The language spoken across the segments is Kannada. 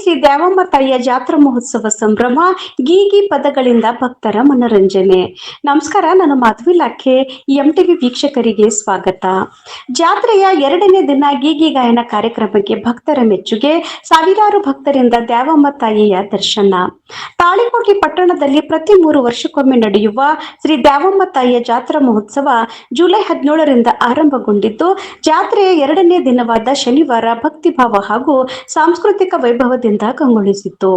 ಶ್ರೀ ದ್ಯಾವಮ್ಮ ತಾಯಿಯ ಜಾತ್ರಾ ಮಹೋತ್ಸವ ಸಂಭ್ರಮ, ಗೀಗಿ ಪದಗಳಿಂದ ಭಕ್ತರ ಮನರಂಜನೆ. ನಮಸ್ಕಾರ, ನಾನು ಮಾಧವಿ ಲಾಖೆ. ಎಂಟಿವಿ ವೀಕ್ಷಕರಿಗೆ ಸ್ವಾಗತ. ಜಾತ್ರೆಯ ಎರಡನೇ ದಿನ ಗೀಗಿ ಗಾಯನ ಕಾರ್ಯಕ್ರಮಕ್ಕೆ ಭಕ್ತರ ಮೆಚ್ಚುಗೆ, ಸಾವಿರಾರು ಭಕ್ತರಿಂದ ದ್ಯಾವಮ್ಮ ತಾಯಿಯ ದರ್ಶನ. ತಾಳಿಕೋಟೆ ಪಟ್ಟಣದಲ್ಲಿ ಪ್ರತಿ 3 ವರ್ಷಕ್ಕೊಮ್ಮೆ ನಡೆಯುವ ಶ್ರೀ ದ್ಯಾವಮ್ಮ ತಾಯಿಯ ಜಾತ್ರಾ ಮಹೋತ್ಸವ ಜುಲೈ 17ರಿಂದ ಆರಂಭಗೊಂಡಿದ್ದು, ಜಾತ್ರೆಯ ಎರಡನೇ ದಿನವಾದ ಶನಿವಾರ ಭಕ್ತಿಭಾವ ಹಾಗೂ ಸಾಂಸ್ಕೃತಿಕ ವೈಭವದಿಂದ ಕಂಗೊಳಿಸಿತು.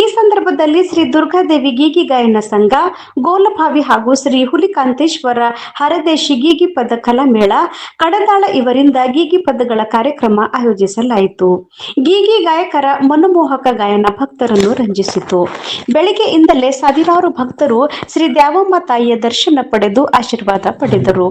ಈ ಸಂದರ್ಭದಲ್ಲಿ ಶ್ರೀ ದುರ್ಗಾದೇವಿ ಗೀಗಿ ಗಾಯನ ಸಂಘ, ಗೋಲಭಾವಿ ಹಾಗೂ ಶ್ರೀ ಹುಲಿಕಾಂತೇಶ್ವರ ಹರದೇಶಿ ಗೀಗಿ ಪದ ಕಲಾಮೇಳ, ಕಡದಾಳ ಇವರಿಂದ ಗೀಗಿ ಪದಗಳ ಕಾರ್ಯಕ್ರಮ ಆಯೋಜಿಸಲಾಯಿತು. ಗೀಗಿ ಗಾಯಕರ ಮನಮೋಹಕ ಗಾಯನ ಭಕ್ತರನ್ನು ರಂಜಿಸಿತು. ಬೆಳಗ್ಗೆಯಿಂದಲೇ ಸಾವಿರಾರು ಭಕ್ತರು ಶ್ರೀ ದ್ಯಾವಮ್ಮ ತಾಯಿಯ ದರ್ಶನ ಪಡೆದು ಆಶೀರ್ವಾದ ಪಡೆದರು.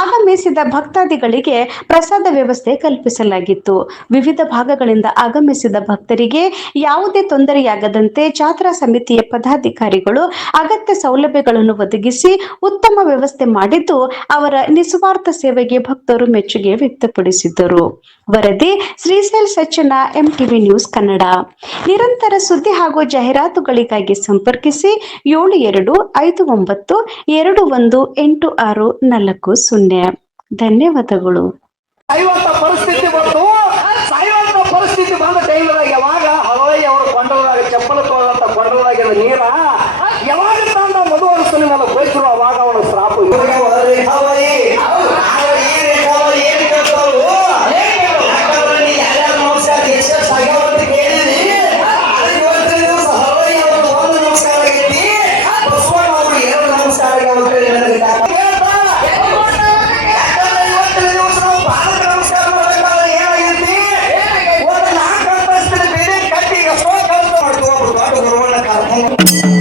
ಆಗಮಿಸಿದ ಭಕ್ತಾದಿಗಳಿಗೆ ಪ್ರಸಾದ ವ್ಯವಸ್ಥೆ ಕಲ್ಪಿಸಲಾಗಿತ್ತು. ವಿವಿಧ ಭಾಗಗಳಿಂದ ಆಗಮಿಸಿದ ಭಕ್ತರಿಗೆ ಯಾವುದೇ ತೊಂದರೆಯಾಗದಂತೆ ಜಾತ್ರಾ ಸಮಿತಿಯ ಪದಾಧಿಕಾರಿಗಳು ಅಗತ್ಯ ಸೌಲಭ್ಯಗಳನ್ನು ಒದಗಿಸಿ ಉತ್ತಮ ವ್ಯವಸ್ಥೆ ಮಾಡಿದ್ದು, ಅವರ ನಿಸ್ವಾರ್ಥ ಸೇವೆಗೆ ಭಕ್ತರು ಮೆಚ್ಚುಗೆ ವ್ಯಕ್ತಪಡಿಸಿದರು. ವರದಿ ಶ್ರೀಶೈಲ್ ಸಜ್ಜನ, ಎಂಟಿವಿ ನ್ಯೂಸ್ ಕನ್ನಡ. ನಿರಂತರ ಸುದ್ದಿ ಹಾಗೂ ಜಾಹೀರಾತುಗಳಿಗಾಗಿ ಸಂಪರ್ಕಿಸಿ 7259218640. ಧನ್ಯವಾದಗಳು. ಪರಿಸ್ಥಿತಿ ಬಂತು. ಪರಿಸ್ಥಿತಿ ಬಂದ ಟೈಮ್ದಾಗ ಯಾವಾಗ ಹವಾಯಿ ಅವರು ಕೊಂಡದಾಗ ಚಪ್ಪಲ ತೊಗೊಂಡ ಕೊಂಡದಾಗ ನೀರ ಯಾವಾಗ ತಂದ ಮಧು ಅನಿಸ್ತನೆ ಮೇಲೆ ಬೈತರು, ಅವಾಗ ಅವನ ಶ್ರಾಪ. Thank you.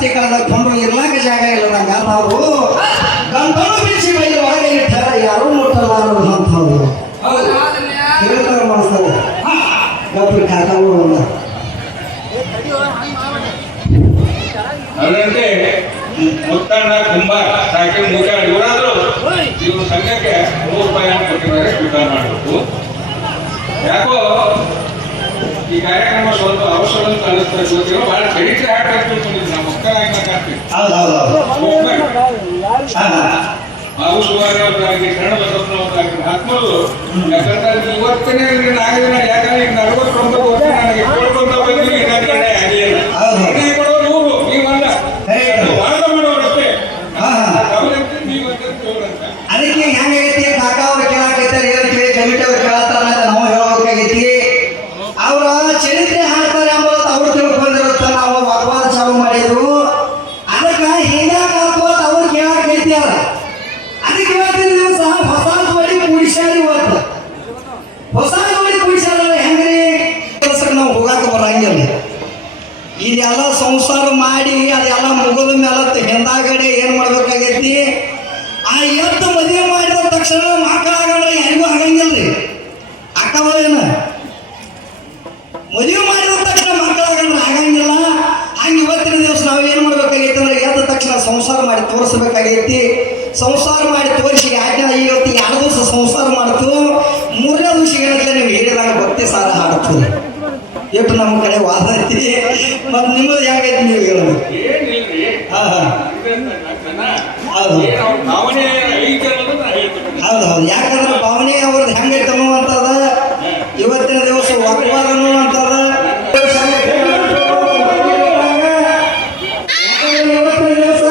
ಆಸ್ತಿ ಕಳೆದ ಕೊಂಡ್ರು ಇರ್ಲಾಕ ಜಾಗ ಇಲ್ಲದಂಗ ನಾವು ಗಂಟಲು ಬಿಚ್ಚಿ ಬೈದು ಒಳಗೆ ಇಟ್ಟ ಯಾರೂ ಮುಟ್ಟಲಾರದು ಅಂತವ್ರು ಹೇಳ್ತಾರೆ ಮಾಡ್ತಾರೆ ಗಪ್ಪಿ ಕಾಕಗಳು ಅಂದ ಅದರಂತೆ ಮುತ್ತಣ್ಣ ಕುಂಬಾರ ಸಾಕಿ ಮೂಗ ಇವರಾದ್ರು ಇವ್ರ ಸಂಘಕ್ಕೆ ₹100 ಕೊಟ್ಟಿದ್ದಾರೆ ಸ್ವೀಕಾರ ಮಾಡಬೇಕು. ಯಾಕೋ ಈ ಕಾರ್ಯಕ್ರಮ ಸ್ವಲ್ಪ ಅವಸರ ಅಂತ ಅನಿಸ್ತಾ ಗೊತ್ತಿರೋ ಬಹಳ ಚರಿತ್ರೆ ಹಾಕಬೇಕು ನಮ್ಮ ಮಕ್ಕಳಾಗಿ ಮಾತಾಡ್ತೀವಿ. ಬಾಬು ಸುವಾರಿಯವರಾಗಿ ಶರಣ ಬಸಪ್ಪನವರಾಗಿ ಮಹಾತ್ಮರು ಯಾಕಂದ್ರೆ ಇವತ್ತಿನ ನಾಗದಿನ ಯಾಕಂದ್ರೆ ಈಗ 49 ವರ್ಷ ನನಗೆ ಕೇಳ್ಕೊಂತ ಬಂದಿರಿ ನನಗೆ ಆಗಿಲ್ಲ ಕೊಡೋರು ಇವರು ನೀವಲ್ಲ ವಾದ ಮಾಡೋರಷ್ಟೇ ಅದಕ್ಕೆ ಹೆಂಗಾಗೈತಿ ಕಾಕ ಅವ್ರು ಕೇಳಾಕೈತಾರೆ ಏನು ಕೇಳಿ ಕಮಿಟಿ ಅವ್ರು ಕೇಳತ್ತಾರ ನಾವು ಹೇಳಬೇಕಾಗೈತಿ ಅವರ ಚರಿತ್ರೆ ಹಾಡ್ತಾರೆ ಅಂಬೋದು ಅವ್ರು ತಿಳ್ಕೊಂಡಿರುತ್ತ ನಾವು ವಾಗ್ವಾದ ಚಾಲು ಮಾಡಿದ್ರು ಅದಕ್ಕೆ ಹಿಂಗಾಗ ಅವ್ರು ಕೇಳಾಕೈತಿ ಅಲ್ಲ ಅದಕ್ಕೆ ಇವತ್ತಿನ ದಿವಸ ಹೊಸ ಜೋಡಿ ಕುಡಿಸ್ಯಾರ ಇವತ್ತು ಹೊಸ ಜೋಡಿ ಕುಡಿಸ್ಯಾರ ಹೆಂಗ್ರಿ ನಾವು ಹೋಗಾಕ ಬರಂಗಿಲ್ಲ ಇದೆಲ್ಲ ಸಂಸಾರ ಮಾಡಿ ಅದೆಲ್ಲ ಮುಗಿದ ಮೇಲೆ ಹಿಂದಾಗಡೆ ಏನ್ ಮಾಡ್ಬೇಕಾಗೈತಿ ಆ ಎತ್ತು ಮದುವೆ ಮಾಡಿದ ತಕ್ಷಣ ಮಕ್ಕಳಾಗಂದ್ರೆ ಯಾರಿಗೂ ಆಗಂಗಿಲ್ರಿ ಅಕ್ಕವೇನ ಮದುವೆ ಮಾಡಿದ ತಕ್ಷಣ ಮಕ್ಕಳಾಗಂದ್ರೆ ಆಗಂಗಿಲ್ಲ ಹಂಗೆ ಇವತ್ತಿನ ದಿವಸ ನಾವು ಏನ್ ಮಾಡ್ಬೇಕಾಗೈತಿ ಅಂದ್ರೆ ಎದ್ದ ತಕ್ಷಣ ಸಂಸಾರ ಮಾಡಿ ತೋರಿಸ್ಬೇಕಾಗೈತಿ ಸಂಸಾರ ಮಾಡಿ ತೋರಿಸಿ ಯಾಕೆ ಇವತ್ತು 2 ದಿವಸ ಸಂಸಾರ ಮಾಡ್ತು 3ನೇ ದಿವಸ ಹೇಳಿದ್ರೆ ನೀವು ಹೇಳಿದಾಗ ಭಕ್ತಿ ಸಾರ ಹಾಡ್ತೀರಿ ಎಷ್ಟು ನಮ್ಮ ಕಡೆ ವಾದ ಐತಿ ಮತ್ತು ನಿಮ್ಮದು ಹೆಂಗೈತಿ ನೀವು ಹೇಳಬೇಕು ಏನಿಲ್ರಿ ಹೌದು ಹೌದು ಯಾಕಂದ್ರೆ ಭಾವನೆ ಅವ್ರದ್ದು ಹೆಂಗೈತೆ ಅನ್ನುವಂಥದ್ದು ಇವತ್ತಿನ ದಿವಸ ವಾಗ್ವಾದ ಅನ್ನುವಂಥದ್ದು ಇವತ್ತಿನ ದಿವಸ